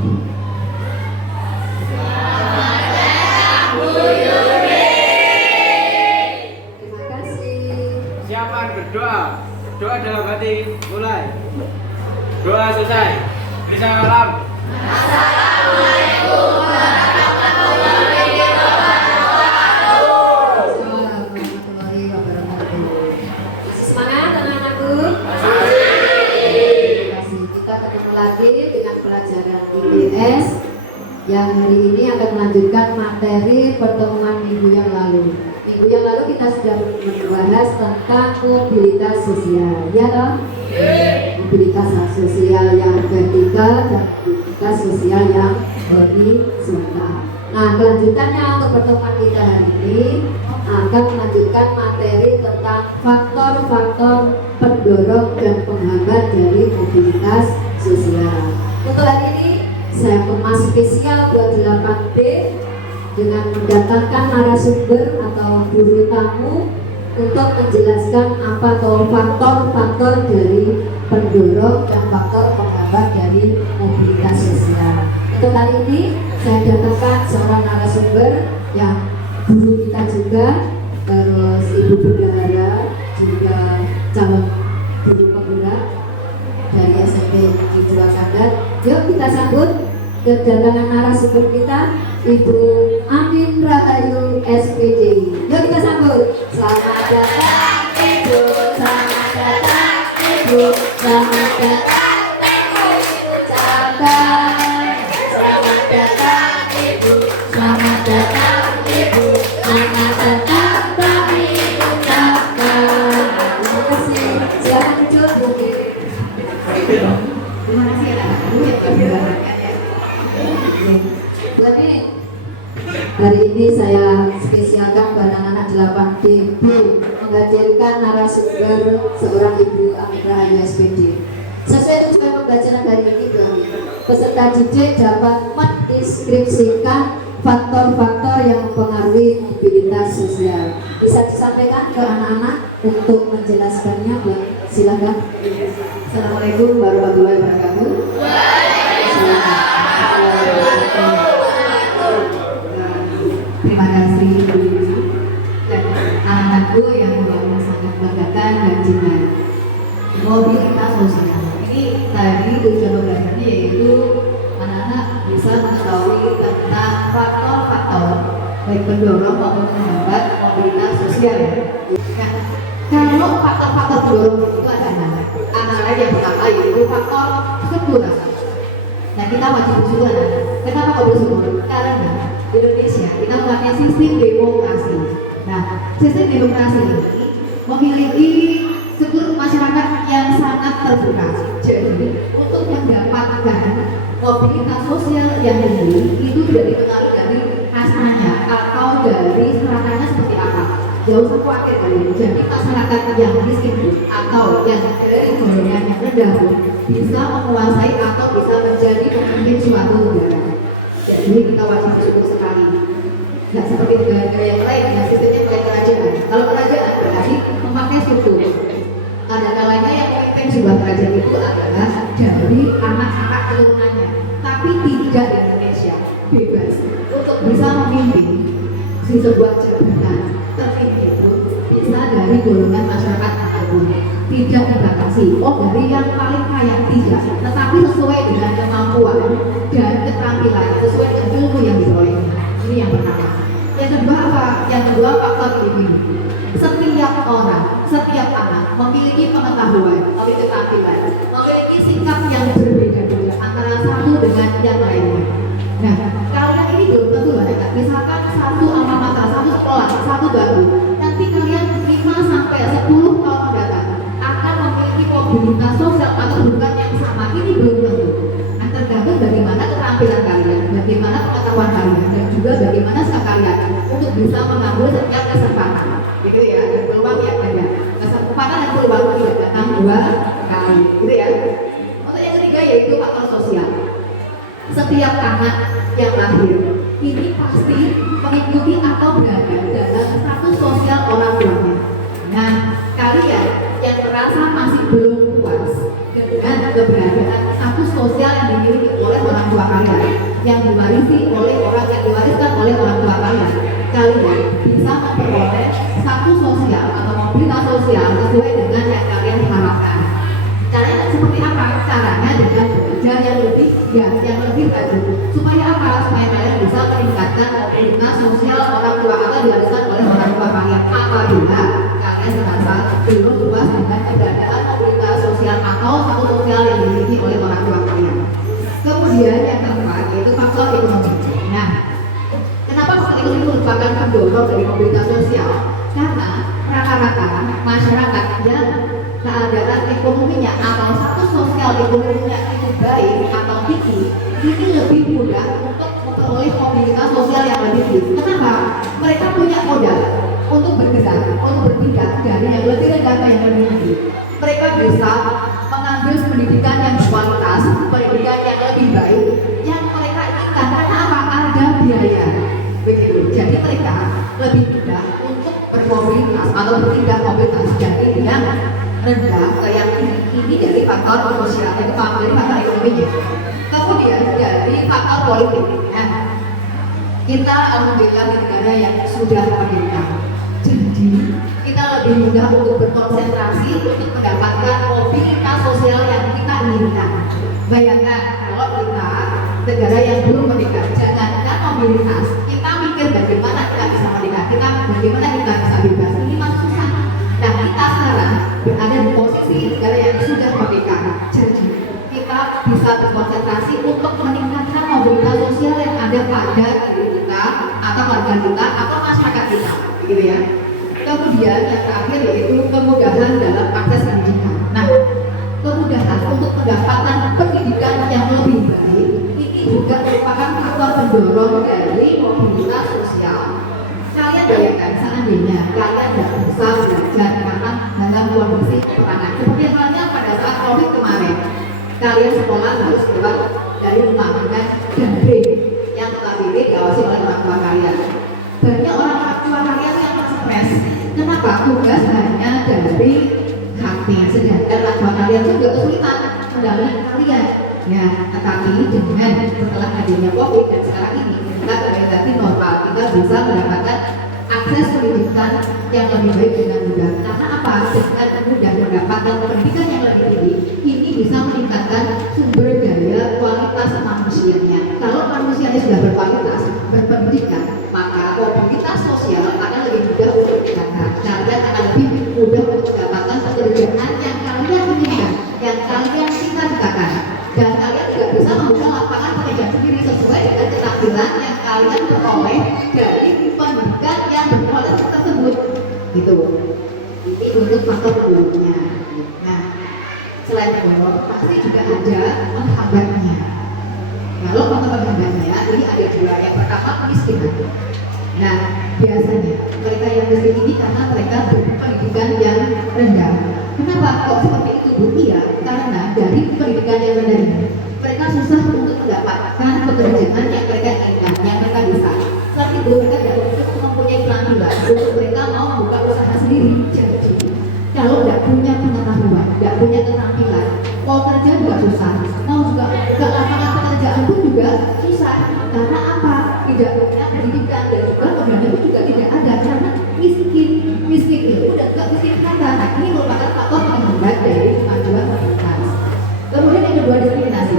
Terima kasih. Siapa berdoa? Doa dalam hati. Mulai. Doa selesai. Bisa salam. Warahmatullahi wabarakatuh. Masih semangat anak-anakku? Masih. Kita ketemu lagi dengan pelajaran IPS yang hari ini akan melanjutkan materi pertemuan minggu yang lalu. Minggu yang lalu kita sudah membahas tentang mobilitas sosial, ya toh? Mobilitas sosial yang vertikal dan mobilitas sosial yang horizontal. Nah, kelanjutannya untuk pertemuan kita hari ini akan melanjutkan materi tentang faktor-faktor pendorong dan penghambat dari mobilitas sosial. Untuk hari ini saya kemas spesial 28B dengan mendatangkan narasumber atau guru tamu untuk menjelaskan apa atau faktor-faktor dari pendorong dan faktor penghambat dari mobilitas sosial. Untuk kali ini saya datangkan seorang narasumber yang guru kita juga, terus Ibu Bendahara juga calon guru penggerak dari SMP Negeri 2 Kandat. Yuk kita sambut kedatangan narasumber kita, Ibu Amin Rahayu SPD. Yuk kita sambut. Selamat datang Ibu, selamat datang Ibu, selamat datang Ibu, ucapkan. Selamat datang Ibu, selamat datang Ibu, selamat datang kami ucapkan. Terima kasih. Silakan muncul Bu. Terima kasih anak-anakku yang kami banggakan ya. Jadi hari ini saya spesialkan buat anak-anak 8DB menghadirkan narasumber seorang Ibu Amin Rahayu SPD. Sesuai tujuan pembelajaran hari ini, peserta didik dapat mendeskripsikan faktor-faktor yang mempengaruhi mobilitas sosial. Bisa disampaikan ke anak-anak untuk menjelaskannya, Bu. Silakan. Assalamualaikum warahmatullahi wabarakatuh. Terima kasih Ibu dan anak-anakku yang sangat banggakan dan cinta. Mobilitas sosial ini tadi tujuan pembelajarannya yaitu anak-anak bisa mengetahui tentang faktor-faktor baik pendorong maupun penghambat mobilitas sosial. Nah, kalau faktor-faktor pendorong itu ada antara lain yang pertama yaitu faktor struktural. Nah, kita wajib bersyukur. Kenapa kok bersyukur? Karena di Indonesia kita mempunyai sistem demokrasi. Nah, sistem demokrasi ini memiliki struktur masyarakat yang sangat terbuka. Jadi, untuk mendapatkan mobilitas sosial yang tinggi itu tidak dipengaruhi dari rasanya atau dari stratanya seperti apa. Jauh usah khawatir kali ini. Jadi masyarakat yang miskin atau yang dari golongan yang rendah bisa menguasai atau bisa menjadi pemimpin suatu negara. Jadi kita wajib bersyukur sekali. Nggak seperti negara-negara yang lain yang sistemnya pakai kerajaan. Kalau kerajaan berarti memakai struktur. Ada kalanya yang memimpin sebuah kerajaan itu adalah dari anak-anak keturunannya, tapi tidak di Indonesia bebas untuk bisa memimpin di sebuah jabatan tertinggi itu bisa dari golongan masyarakat apapun, tidak dibatasi. Oh, dari yang paling kaya tidak, tetapi sesuai dengan kemampuan dan keterampilan, sesuai dengan ilmu yang diperoleh. Ini yang pertama. Yang kedua apa? Yang kedua faktor ini. Setiap orang, setiap anak memiliki pengetahuan, memiliki keterampilan, memiliki sikap yang berbeda-beda antara satu dengan yang lainnya. Nah, kalian ini belum tentu mereka. Misalkan satu alma mater, satu sekolah, satu baru, nanti kalian 5 sampai 10 tahun mendatang akan memiliki mobilitas sosial atau kedudukan yang sama. Ini belum tentu. Tergantung bagaimana keterampilan kalian, bagaimana pengetahuan kalian, dan juga bagaimana sikap kalian untuk bisa mengambil setiap kesempatan. Gitu ya, dan peluang yang ada. Kesempatan dan peluang tidak datang dua kali. Gitu ya. Untuk yang ketiga yaitu faktor sosial. Setiap anak yang lahir ini pasti mengikuti atau berada dalam status sosial orang tuanya. Nah, kalian yang merasa masih belum puas dengan keberadaan status sosial yang dimiliki oleh orang tua kalian, caranya dengan belajar yang lebih rajin. Supaya apa? Supaya kalian bisa meningkatkan mobilitas sosial orang tua atau diharuskan oleh orang tua kalian apabila kalian merasa belum puas dengan keberadaan mobilitas sosial atau status sosial yang dimiliki oleh orang tua kalian. Kemudian yang keempat yaitu faktor ekonomi. Nah, kenapa faktor ekonomi merupakan pendorong dari mobilitas sosial? Karena rata-rata masyarakat yang keadaan ekonominya atau status sosial ekonominya itu baik atau tinggi, ini lebih mudah untuk memperoleh mobilitas sosial yang lebih tinggi. Kenapa? Mereka punya modal untuk bergerak, untuk berpindah dari yang lebih rendah ke yang lebih tinggi. Mereka bisa mengambil pendidikan yang berkualitas, pendidikan yang lebih baik, yang mereka inginkan. Karena apa? Ada biaya. Begitu. Jadi mereka lebih mudah untuk bermobilitas atau berpindah mobilitas dari yang rendah ke yang tinggi. Ini dari faktor sosial, itu dari faktor ekonominya. Kemudian dari faktor politik. Nah, kita alhamdulillah di negara yang sudah merdeka. Jadi kita lebih mudah untuk berkonsentrasi untuk mendapatkan mobilitas sosial yang kita inginkan. Bayangkan kalau kita negara yang belum merdeka, jangankan mobilitas, kita mikir bagaimana kita bisa merdeka, bagaimana kita bisa bebas, ini masih susah. Nah, kita sekarang berada di posisi negara yang sudah merdeka. Jadi kita bisa berkonsentrasi untuk meningkatkan mobilitas sosial yang ada pada diri kita atau warga kita atau masyarakat kita, begitu ya. Kemudian yang terakhir yaitu kemudahan dalam akses pendidikan. Nah, kemudahan untuk mendapatkan pendidikan yang lebih baik ini juga merupakan faktor pendorong dari mobilitas sosial. Kalian bayangkan seandainya kalian tidak bisa belajar karena dalam kondisi peperangan seperti halnya pada saat COVID kemarin, kalian sekolah harus keluar dari rumah dengan daring yang notabene diawasi oleh orang tua kalian. Banyak orang tua kalian yang stres. Kenapa? Tugas hanya dari HP, sedangkan orang tua kalian juga kesulitan mendampingi kalian. Ya, tetapi dengan setelah adanya COVID dan sekarang ini kita kembali normal, kita bisa mendapatkan akses pendidikan yang lebih baik dengan mudah. Karena apa? Dengan mudah mendapatkan pendidikan yang lebih tinggi, ini bisa meningkatkan sumber daya kualitas manusianya. Kalau manusianya sudah berkualitas, berpendidikan, maka mobilitas sosial akan lebih mudah untuk dicapai. Kalian akan lebih mudah untuk mendapatkan pekerjaan yang kalian inginkan, yang kalian cita-citakan, dan kalian juga bisa membuka lapangan pekerjaan sendiri sesuai dengan keterampilan yang kalian peroleh dari pendidikan yang berkualitas tersebut. Gitu. Ini untuk faktor kedua. Nah, selain itu pasti juga ada penghambatnya. Kalau faktor penghambatnya ini ada dua. Yang pertama kemiskinan. Nah, biasanya mereka yang miskin ini karena mereka berpendidikan yang rendah. Kenapa kok seperti itu, Bu? Iya, karena dari pendidikan yang rendah ini mereka susah untuk mendapatkan pekerjaan yang mereka inginkan, yang mereka bisa. Selain itu mereka tidak mempunyai penampilan untuk mereka mau membuka usaha sendiri. Jadi kalau tidak punya pengetahuan, tidak punya keterampilan, mau kerja juga susah, mau juga lapangan pekerjaan pun juga susah. Karena apa? Tidak punya pendidikan dan juga kemudian itu juga tidak ada karena miskin itu dan juga miskin kata. Nah, ini merupakan faktor penghambat dari kemajuan mobilitas. Kemudian yang kedua diskriminasi.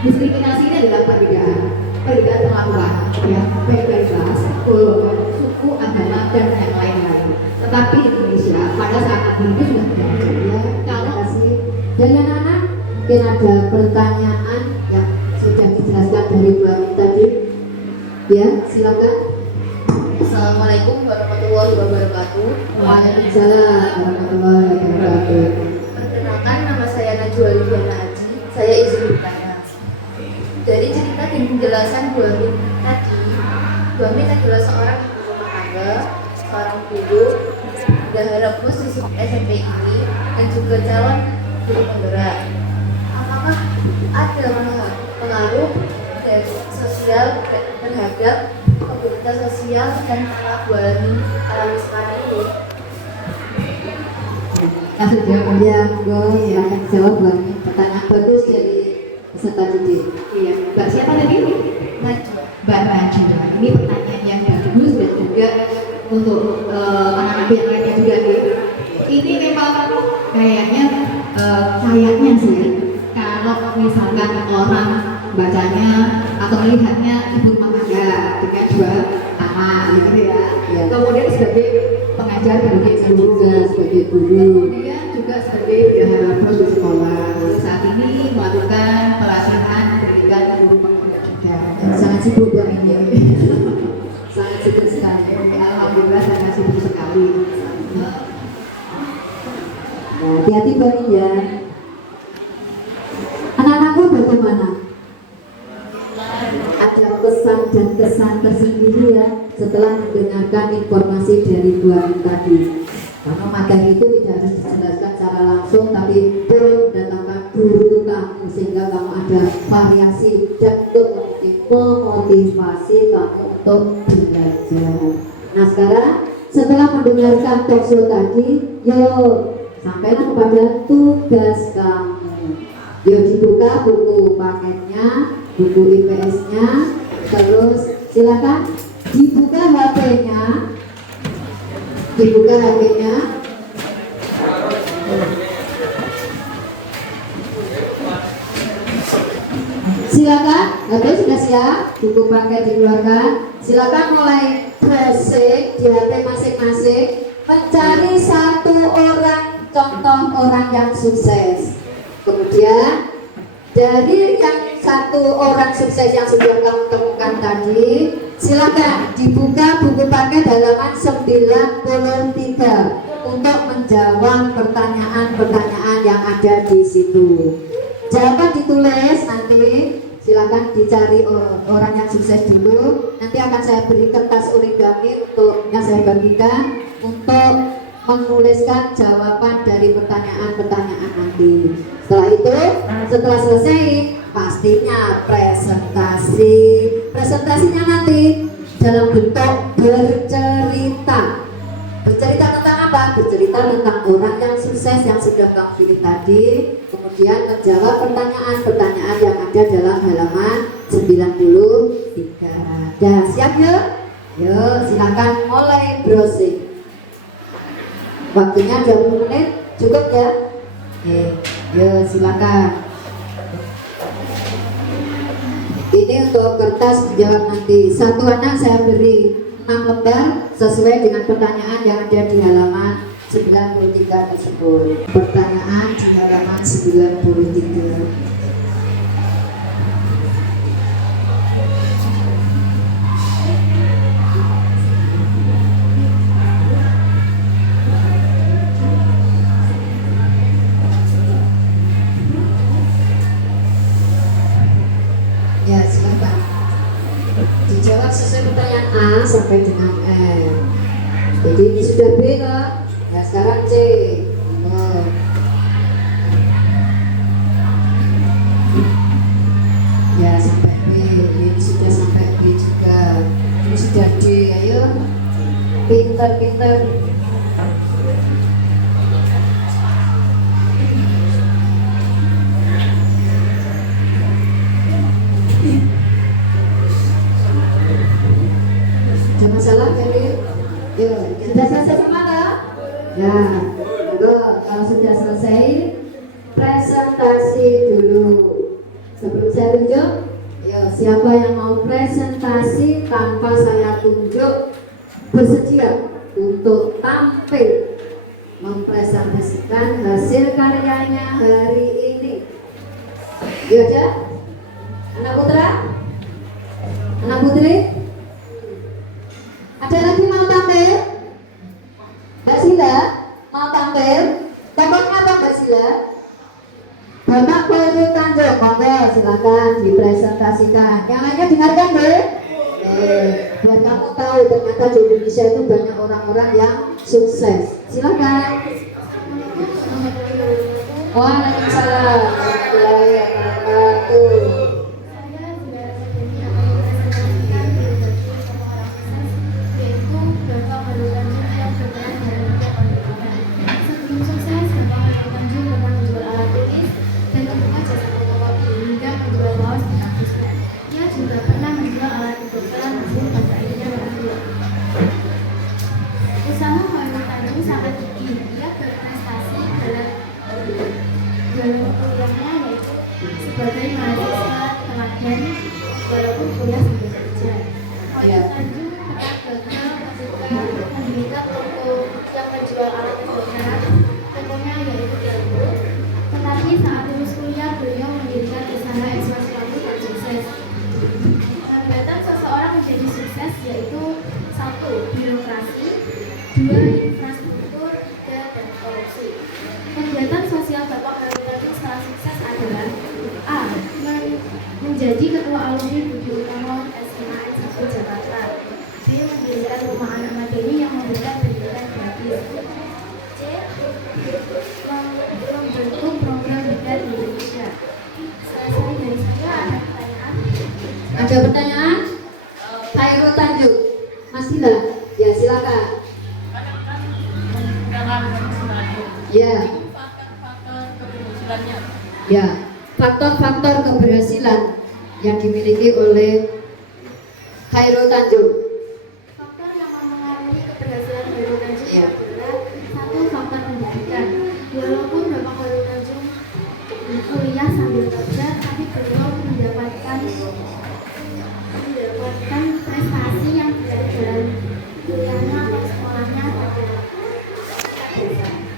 Diskriminasi ini adalah perbedaan pengetahuan, ya, baik dari ras, golongan, suku, agama dan yang lain-lain. Tetapi di Indonesia pada saat ini sudah tidak ada. Ya, terima kasih. Dan anak-anak mungkin ada pertanyaan yang sudah dijelaskan dari Bu Amin tadi. Ya, silakan. Assalamualaikum warahmatullahi wabarakatuh. Waalaikumsalam warahmatullahi wabarakatuh. Perkenalkan, nama saya Najwa Lidiana Aji. Saya izin bertanya. Dari cerita dan penjelasan Bu Amin tadi, Bu Amin adalah seorang ibu rumah tangga, seorang guru, bendahara posisi SMP ini, dan juga calon guru penggerak. Apakah ada pengaruh dari sosial terhadap mobilitas sosial dan para Bu Amin alami sekarang ini? Langsung jawab ya, monggo silakan jawab Bu Amin. Pertanyaan bagus dari peserta didik. Iya, Mbak siapa tadi? Najwa. Mbak Najwa. Ini pertanyaan yang bagus dan juga untuk anak-anak yang lainnya juga nih. Ini memang kayaknya sih kalau misalkan orang bacanya atau melihatnya ibu rumah tangga dengan 2 anak gitu ya. Ya. Kemudian sebagai pengajar sebagai juga sebagai guru. kemudian juga sebagai bos di sekolah. Saat ini melakukan pelatihan pendidikan guru pengajar juga. Sangat sibuk Bu ini. Sangat sibuk sekali. Alhamdulillah sangat sibuk sekali. Nah, hati-hati Bu Amin ya. Anak-anakku bagaimana? Ada pesan dan kesan tersendiri ya setelah mendengarkan informasi dari Bu Amin tadi. Karena materi itu tidak harus dijelaskan secara langsung, tapi perlu datangkan guru kamu sehingga kamu ada variasi dan untuk memotivasi kamu untuk belajar. Nah sekarang setelah mendengarkan talkshow tadi, yuk sampailah kepada tugas kamu. Yuk dibuka buku paketnya, buku IPS-nya, terus silakan dibuka HP-nya. Dibuka HP-nya. Silakan, HP sudah siap, buku paket dikeluarkan. Silakan mulai browsing di HP masing-masing, mencari satu orang contoh orang yang sukses. Kemudian dari yang satu orang sukses yang sudah kamu temukan tadi, silakan dibuka buku paket halaman 93 untuk menjawab pertanyaan-pertanyaan yang ada di situ. Jawaban ditulis nanti, silakan dicari orang yang sukses dulu. Nanti akan saya beri kertas origami untuk yang saya bagikan untuk menuliskan jawaban dari pertanyaan-pertanyaan nanti. Setelah itu, setelah selesai, pastinya presentasi. Presentasinya nanti dalam bentuk bercerita. Bercerita tentang apa? Bercerita tentang orang yang sukses yang sudah kamu pilih tadi. Kemudian menjawab pertanyaan-pertanyaan yang ada dalam halaman 93. Dah siap yuk? Yuk silakan mulai browsing. Waktunya 20 menit, cukup ya? Yuk silakan. Ini untuk kertas jawab nanti. Satu anak saya beri 6 lembar sesuai dengan pertanyaan yang ada di halaman 93 tersebut. Pertanyaan di halaman 93. Ya silakan dijawab sesuai pertanyaan A sampai dengan F. Jadi ini sudah B toh? Ya sekarang C. Oh. Ya sampai B. Ini sudah sampai B juga. Ini sudah D. Ayo pinter-pinter. Ada masalah Ferry? Yuk, sudah selesai semua tak? Ya, kalau sudah selesai presentasi dulu. Sebelum saya tunjuk, yuk siapa yang mau presentasi tanpa saya tunjuk bersedia untuk tampil mempresentasikan hasil karyanya hari ini. Yuk aja, anak putra, anak putri. Ada lagi mau tampil? Mbak Sila mau tampil? Tokohnya apa Mbak Sila? Bapak Khairul Tanjung, monggo silakan dipresentasikan. Yang lainnya dengarkan deh. Biar kamu tahu ternyata di Indonesia itu banyak orang-orang yang sukses. Silakan. Waalaikumsalam warahmatullahi wabarakatuh. Usaha Khairul Tanjung sangat tinggi. Dia berprestasi dalam kuliahnya yaitu kuliah sambil kerja. Iya. Lanjut kita gagal ketika mendirikan toko yang menjual alat kedokteran. Tokonya yaitu Tiago. Tetapi saat lulus kuliah beliau mendirikan usaha ekspor sepatu dan sukses. Hambatan seseorang menjadi sukses yaitu 1. Birokrasi, 2. Infrastruktur, 3. Dan korupsi. Kegiatan sosial Bapak Harun Tanjung setelah sukses adalah A. Menjadi ketua alumni Budi Utomo SMA 1 Jakarta. B. Mendirikan rumah anak madani yang memberikan pendidikan gratis. C. Membentuk program Bidar di Indonesia. Selesai dari saya, ada pertanyaan? Ada pertanyaan? Khairul Tanjung, Mas Dila, ya silakan. Ya. Ya, faktor-faktor keberhasilan yang dimiliki oleh Khairul Tanjung. Faktor yang mempengaruhi keberhasilan Harun Tanjung Iya. adalah 1. Faktor pendidikan. Walaupun Bapak Harun Tanjung kuliah sambil kerja, tapi beliau mendapatkan prestasi yang dari dalam kuliahnya atau sekolahnya adalah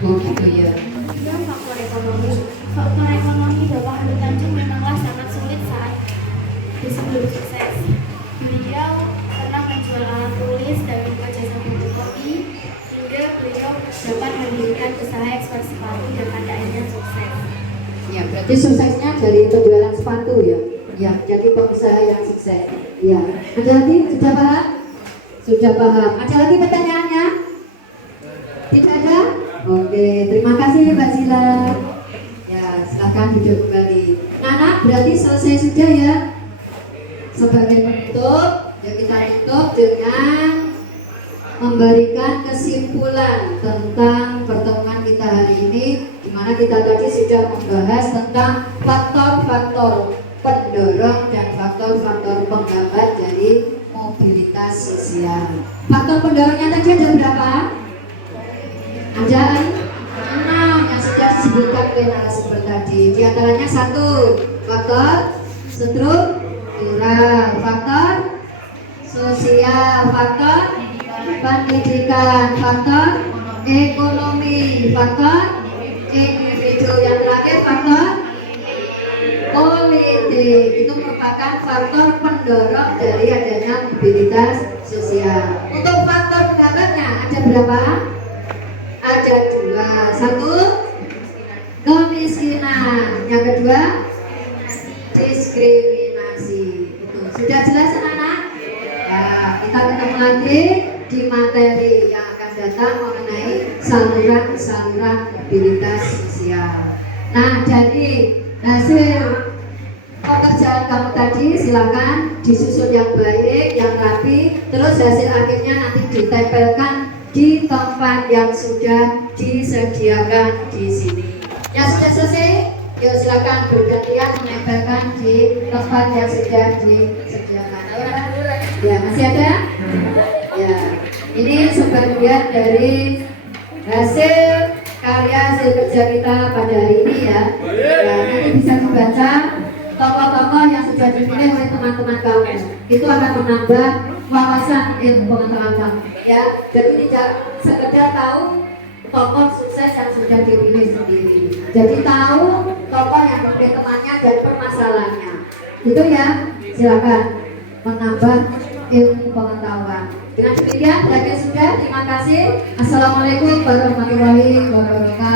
Oh gitu ya. Kedua, faktor ekonomi. Faktor ekonomi Bapak Harun Tanjung memanglah sangat sulit saat sebelum sukses. Beliau pernah menjual alat tulis dan buka jasa fotokopi hingga beliau dapat mendirikan usaha ekspor sepatu dan pada akhirnya sukses. Ya, berarti suksesnya dari penjualan sepatu ya. Ya, jadi pengusaha yang sukses. Ya, ada lagi? Sudah paham? Sudah paham. Ada lagi pertanyaannya? Tidak ada? Oke, terima kasih Mbak Sila. Ya, silahkan duduk kembali. Nana, berarti selesai sudah ya. Sebagai penutup, ya kita tutup dengan memberikan kesimpulan tentang pertemuan kita hari ini, di mana kita tadi sudah membahas tentang faktor-faktor pendorong dan faktor-faktor penghambat dari mobilitas sosial. Faktor pendorongnya tadi ada berapa? Ada 6 yang sudah disebutkan oleh narasumber tadi. Di antaranya 1. Faktor struktural, faktor sosial, faktor pendidikan, faktor ekonomi, faktor individu, yang terakhir faktor politik. Itu merupakan faktor pendorong dari adanya mobilitas sosial. Untuk faktor penghambatnya ada berapa? Ada 2. 1. Kemiskinan. Yang kedua, diskriminasi. Itu sudah jelas anak-anak? Ya, kita ketemu lagi di materi yang akan datang mengenai saluran-saluran mobilitas sosial. Nah, jadi hasil pekerjaan kamu tadi silakan disusun yang baik, yang rapi, terus hasil akhirnya nanti ditempelkan di tempat yang sudah disediakan di sini. Yang sudah selesai, yuk silakan bergantian menempelkan di tempat yang sudah disediakan. Ya, masih ada? Ya, ini sebagian dari hasil karya hasil kerja kita pada hari ini ya. Ya, nanti bisa dibaca tokoh-tokoh yang sudah dipilih oleh teman-teman kamu. Itu akan menambah wawasan ilmu pengetahuan kamu. Ya, jadi tidak sekedar tahu tokoh sukses yang sudah dipilih sendiri. Jadi tahu tokoh yang dipilih temannya dan permasalahannya. Itu ya, silakan menambah ilmu pengetahuan. Dengan demikian, berakhir sudah. Terima kasih. Assalamualaikum warahmatullahi wabarakatuh.